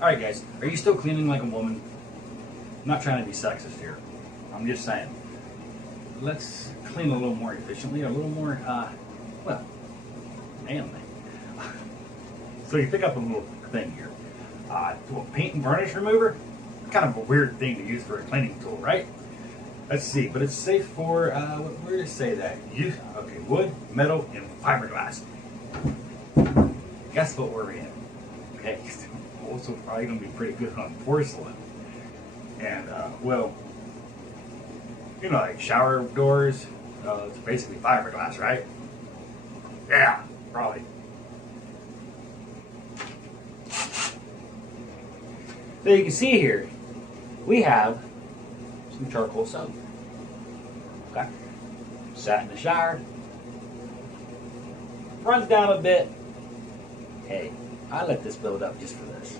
Alright guys, are you still cleaning like a woman? I'm not trying to be sexist here. I'm just saying. Let's clean a little more efficiently, a little more, well, manly. So you pick up a little thing here. Paint and varnish remover? Kind of a weird thing to use for a cleaning tool, right? Let's see, but it's safe for, where does it say that? Okay, wood, metal, and fiberglass. Guess what we're in? Okay, also probably going to be pretty good on porcelain. And, well, you know, like shower doors, it's basically fiberglass, right? Yeah, probably. So you can see here, we have some charcoal soap. Okay. Sat in the shower. Runs down a bit. Hey, I let this build up just for this.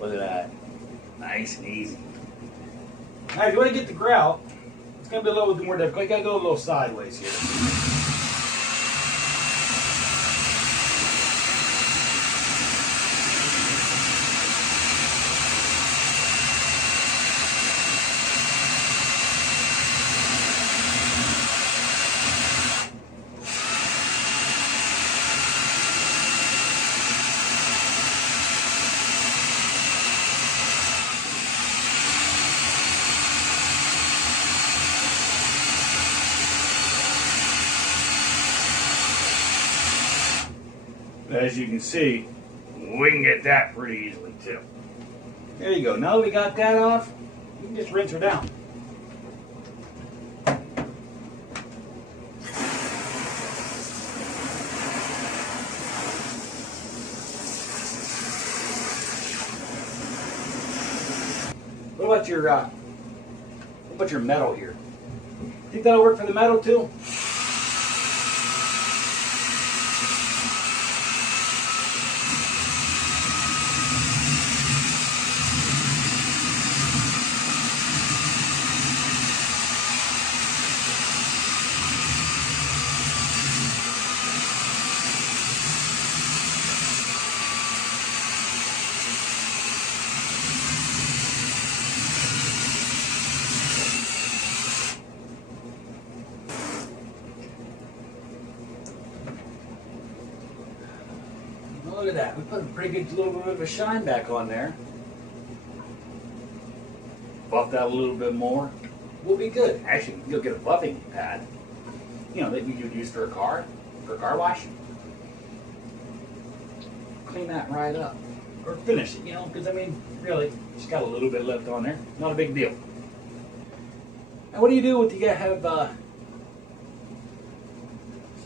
Look at that. Nice and easy. Now, if you want to get the grout, it's going to be a little bit more difficult. You got to go a little sideways here. As you can see, we can get that pretty easily too. There you go. Now that we got that off, you can just rinse her down. What about your metal here? Think that'll work for the metal too? Look at that. We put a pretty good little bit of a shine back on there. Buff that a little bit more. We'll be good. Actually, you'll get a buffing pad. You know, that you could use for a car wash. Clean that right up. Or finish it, you know, because I mean, really, just got a little bit left on there. Not a big deal. Now, what do you do with you have some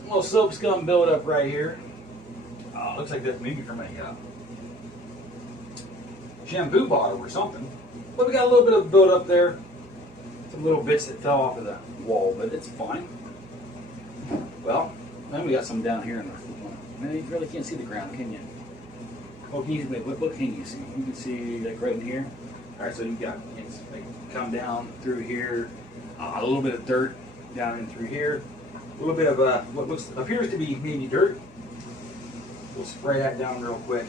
little soap scum build up right here? Looks like that's maybe from a shampoo bottle or something. But we got a little bit of build up there. Some little bits that fell off of the wall, but it's fine. Well, then we got some down here in the. Man, you really can't see the ground, can you? Oh, can you what can you see? You can see like right in here. All right, so you got it's like come down through here, a little bit of dirt down in through here, a little bit of what looks appears to be maybe dirt. We'll spray that down real quick.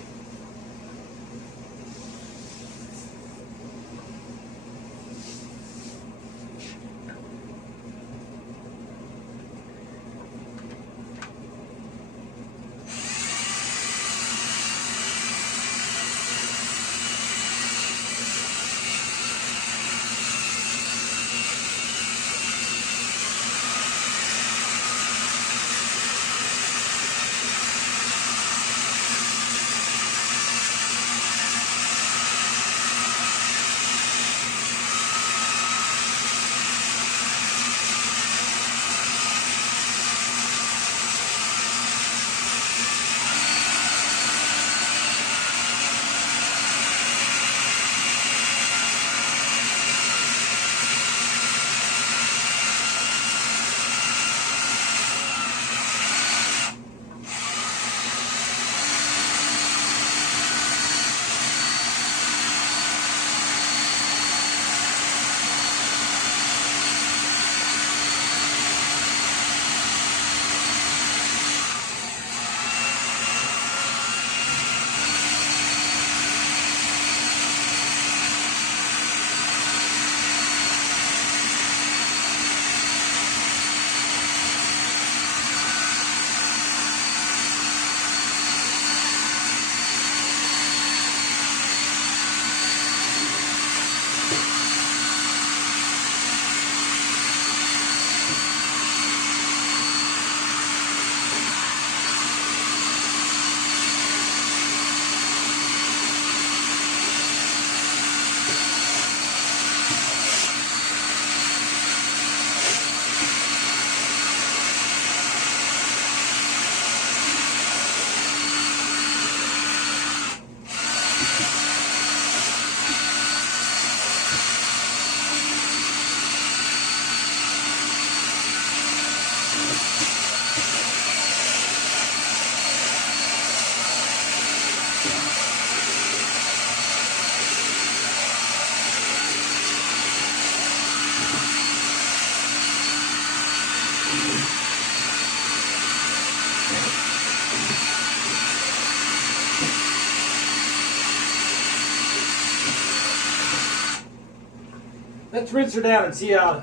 let's rinse her down and see how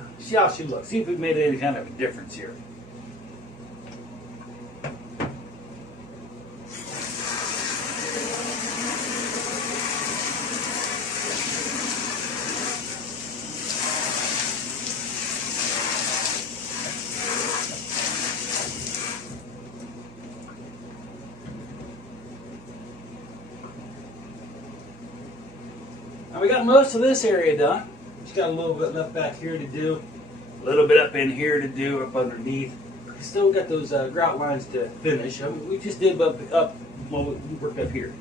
she looks. See if we've made any kind of a difference here. Now we got most of this area done. Just got a little bit left back here to do. A little bit up in here to do, up underneath. We still got those grout lines to finish. I mean, we just did up well, we worked up here.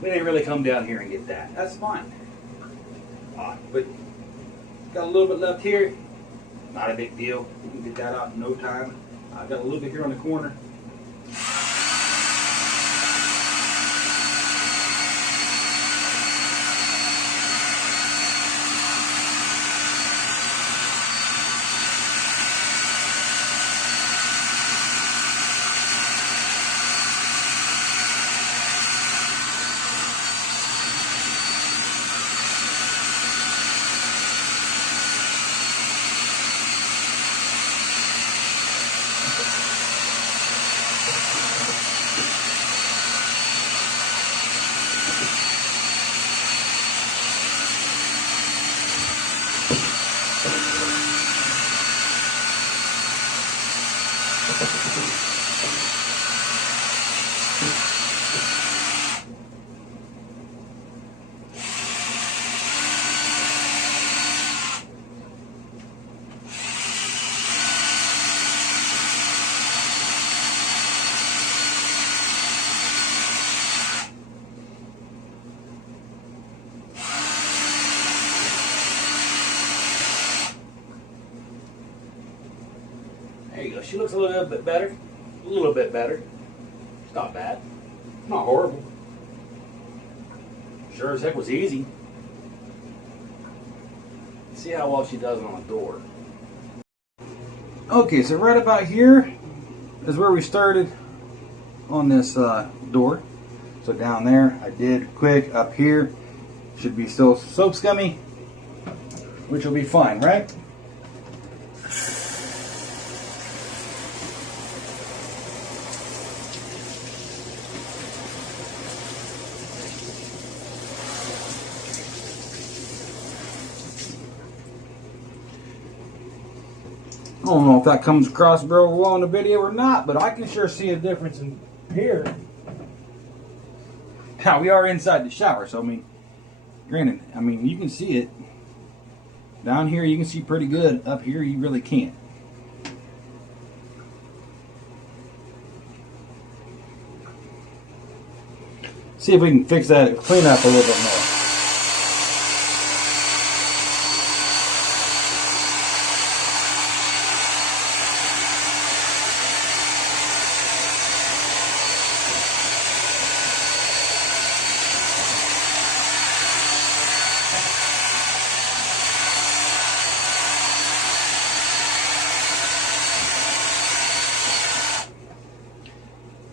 We didn't really come down here and get that. That's fine. But got a little bit left here. Not a big deal. We can get that out in no time. I've got a little bit here on the corner. There you go. She looks a little bit better. A little bit better. It's not bad. Not horrible. Sure as heck was easy. See how well she does on a door. Okay, so right about here is where we started on this door. So down there, I did quick. Up here, should be still soap scummy, which will be fine, right? I don't know if that comes across real well in the video or not, but I can sure see a difference in here. Now, we are inside the shower, so I mean, granted, I mean, you can see it. Down here, you can see pretty good. Up here, you really can't. See if we can fix that, clean up a little bit more.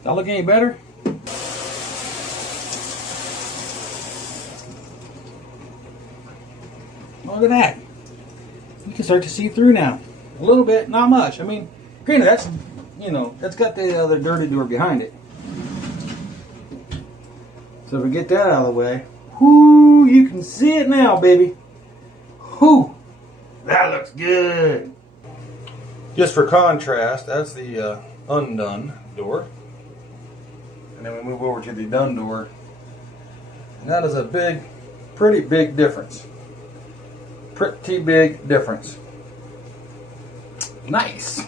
That look any better? Look at that. You can start to see through now. A little bit, not much. I mean, granted, that's, you know, that's got the other dirty door behind it. So if we get that out of the way, whoo, you can see it now, baby. Whoo, that looks good. Just for contrast, that's the undone door. And then we move over to the done door. And that is a big, pretty big difference. Pretty big difference. Nice.